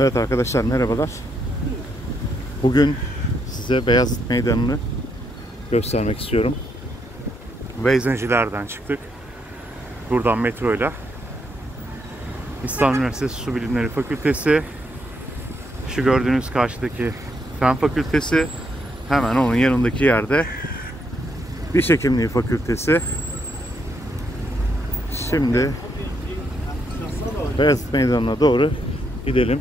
Evet arkadaşlar, merhabalar. Bugün size Beyazıt Meydanı'nı göstermek istiyorum. Beyzancılar'dan çıktık. Buradan metroyla İstanbul Üniversitesi Su Bilimleri Fakültesi, şu gördüğünüz karşıdaki Fen Fakültesi, hemen onun yanındaki yerde Diş Hekimliği Fakültesi. Şimdi Beyazıt Meydanı'na doğru gidelim.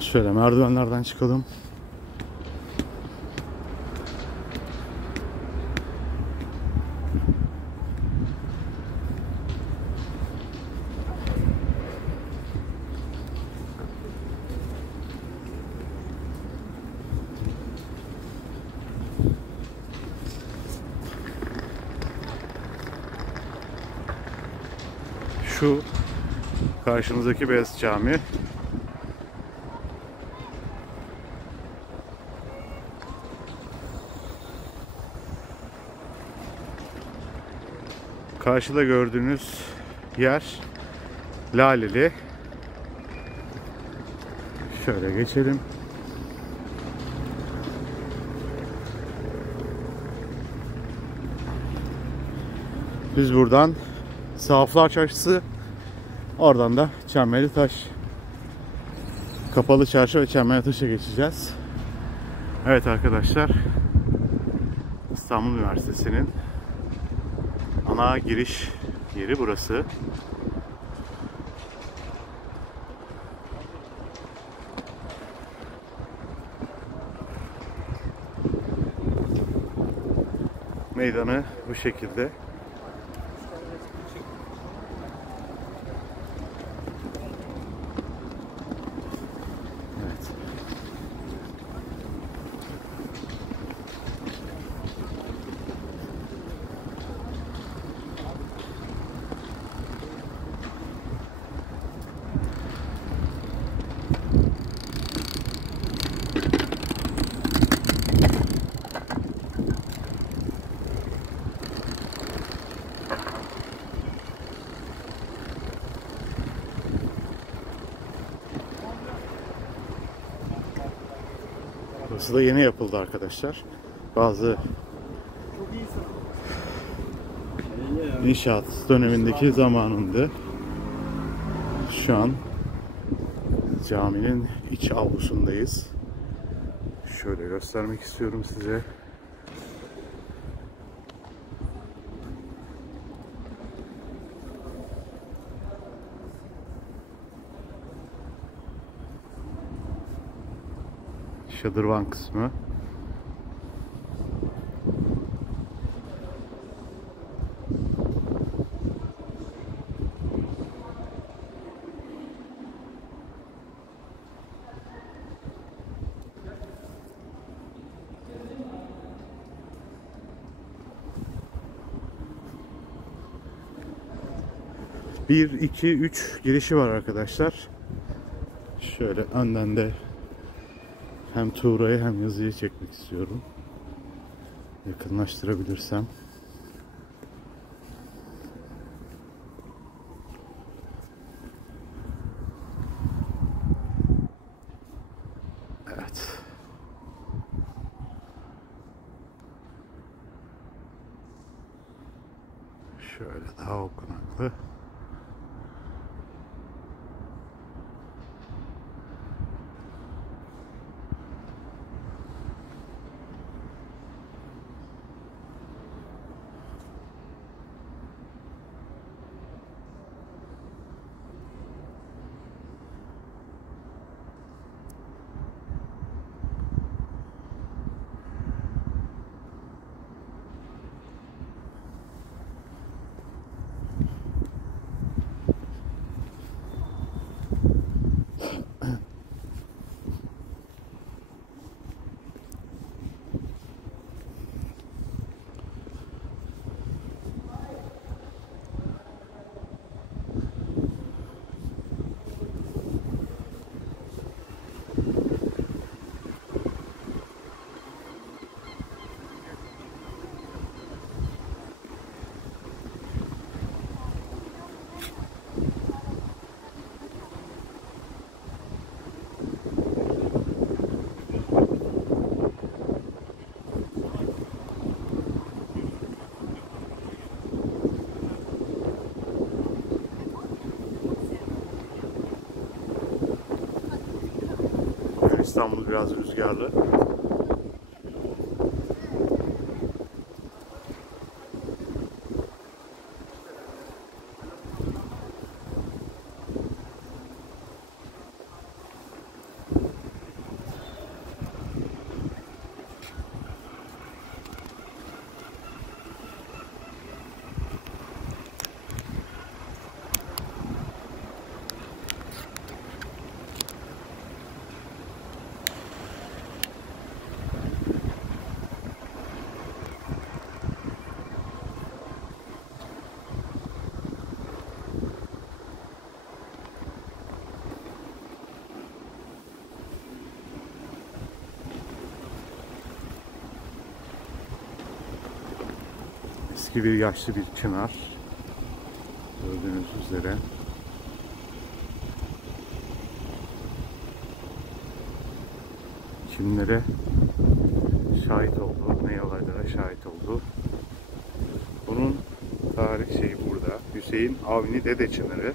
Şöyle merdivenlerden çıkalım. şu karşımızdaki Beyaz Cami. Karşıda gördüğünüz yer Laleli. Şöyle geçelim. Biz buradan Sahaflar Çarşısı, oradan da Çemberlitaş, Kapalı Çarşı ve Çemberlitaş'a geçeceğiz. Evet arkadaşlar, İstanbul Üniversitesi'nin ana giriş yeri burası. Meydanı bu şekilde. Evet. Burası da yeni yapıldı arkadaşlar. Bazı inşaat dönemindeki zamanında. Şu an caminin iç avlusundayız. Şöyle göstermek istiyorum size. Şadırvan kısmı. Bir, iki, üç girişi var arkadaşlar. Şöyle önden de hem Tuğra'yı hem yazıyı çekmek istiyorum. Yakınlaştırabilirsem. Evet. Şöyle daha okunaklı. İstanbul biraz rüzgarlı. eski bir yaşlı bir çınar. Gördüğünüz üzere. Kimlere şahit oldu, ne olaylara şahit oldu. Bunun tarih şeyi burada. Hüseyin Avni Dede Çınarı.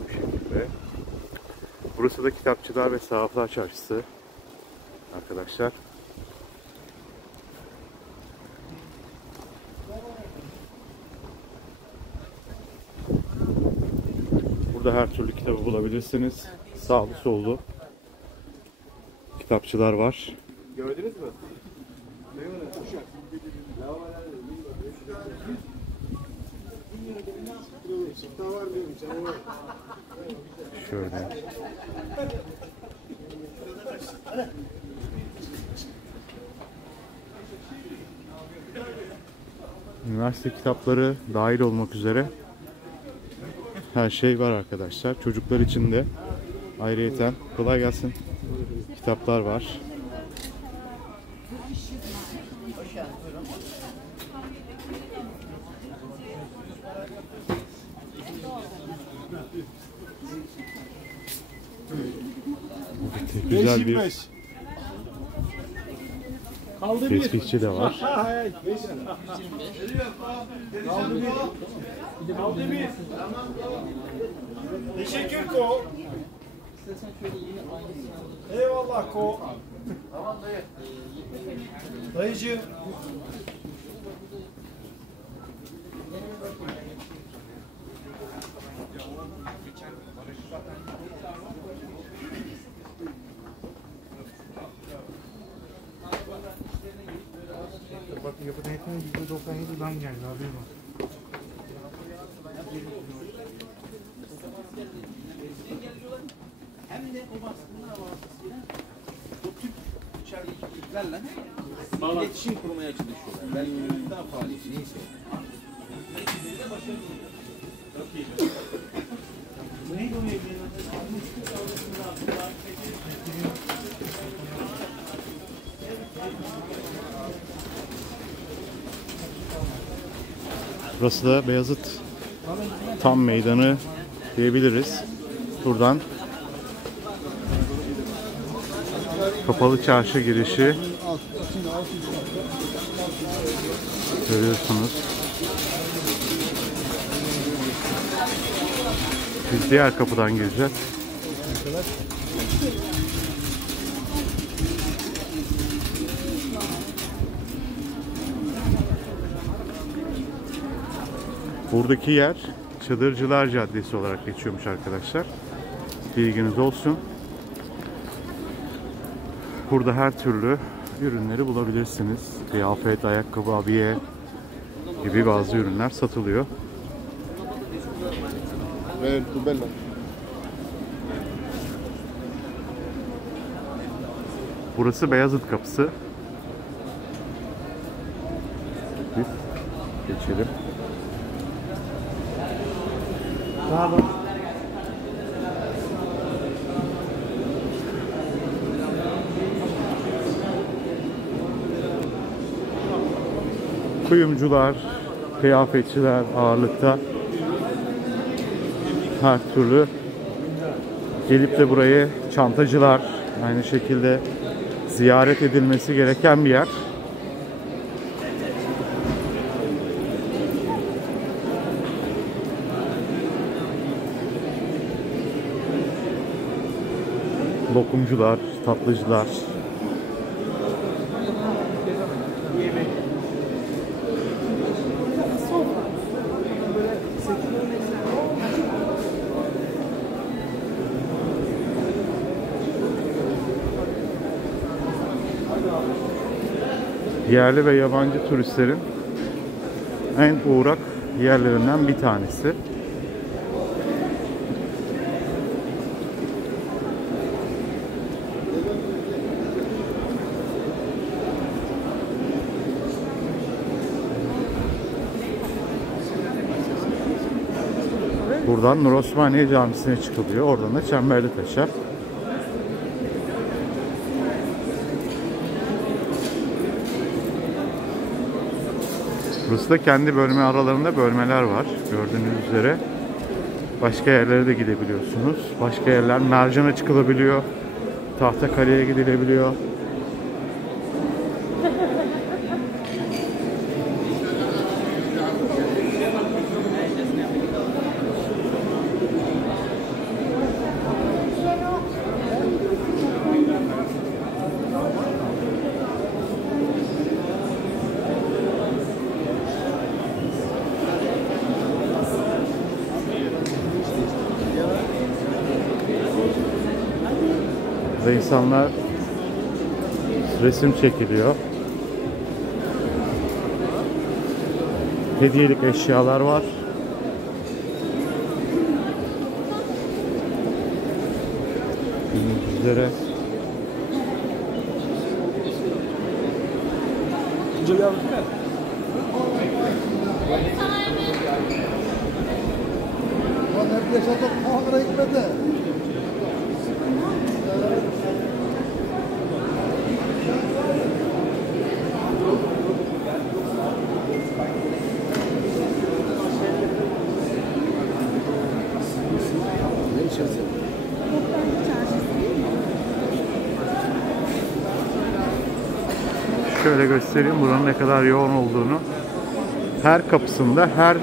Bu şekilde. Burası da Kitapçılar ve Sahaflar Çarşısı. Arkadaşlar. Burada her türlü kitabı bulabilirsiniz. Sağlı sollu kitapçılar var. Gördünüz mü? Şöyle. Üniversite kitapları dahil olmak üzere her şey var arkadaşlar. Çocuklar için de ayrıyeten kolay gelsin kitaplar var. Güzel bir tespihçi de var. Teşekkür ko. Eyvallah ko. Dayıcığım. Bak yapı denetimi %97'dan geldi haberin olsun. Hem de o baskınlar vasıtasıyla o tüp içerideki iplerle iletişim kurmaya çalışıyorlar. Belki daha faaliyeti neyse. Neydi o evliliğin? Burası da Beyazıt Tam Meydanı diyebiliriz. Buradan Kapalı Çarşı girişi görüyorsunuz. Biz diğer kapıdan gireceğiz. Buradaki yer Çadırcılar Caddesi olarak geçiyormuş arkadaşlar. Bilginiz olsun. Burada her türlü ürünleri bulabilirsiniz. Kıyafet, ayakkabı, abiye gibi bazı ürünler satılıyor. Burası Beyazıt Kapısı. Biz geçelim. Kuyumcular, kıyafetçiler ağırlıkta. Her türlü gelip de burayı çantacılar aynı şekilde ziyaret edilmesi gereken bir yer. Lokumcular, tatlıcılar. Yerli ve yabancı turistlerin en uğrak yerlerinden bir tanesi. Buradan Nur Osmaniye Camisi'ne çıkılıyor. Oradan da Çemberlitaş'a. Burası da kendi bölme aralarında bölmeler var. Gördüğünüz üzere. Başka yerlere de gidebiliyorsunuz. Başka yerler Mercan'a çıkılabiliyor. Tahtakale'ye gidilebiliyor. Burada insanlar resim çekiliyor. Hediyelik eşyalar var. Gördüğünüz üzere. Şöyle göstereyim buranın ne kadar yoğun olduğunu. Her kapısında, her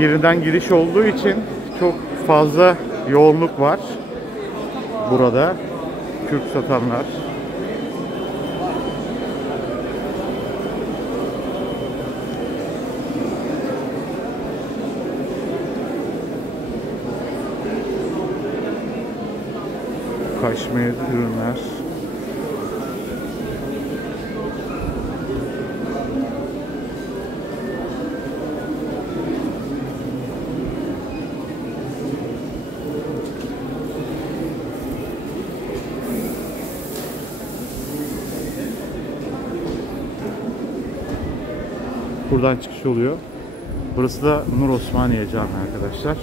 yerinden giriş olduğu için çok fazla yoğunluk var burada. Kürk satanlar. Kaşmir ürünler. Buradan çıkış oluyor. Burası da Nur Osmaniye Camii arkadaşlar.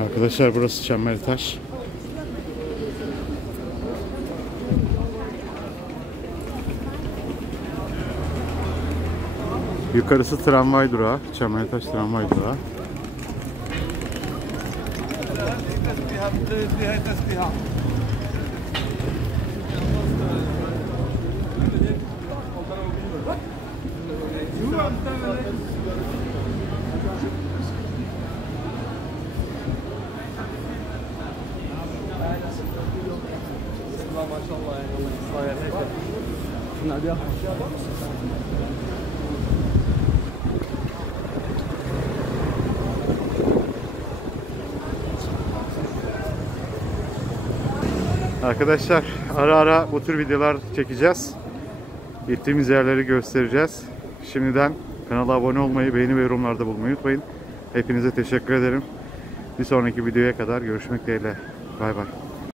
Arkadaşlar burası Çembertaş. Yukarısı tramvay durağı. Çembertaş tramvay durağı. Arkadaşlar ara ara bu tür videolar çekeceğiz. Gittiğimiz yerleri göstereceğiz. Şimdiden kanala abone olmayı, beğeni ve yorumlarda bulunmayı unutmayın. Hepinize teşekkür ederim. Bir sonraki videoya kadar görüşmek dileğiyle. Bay bay.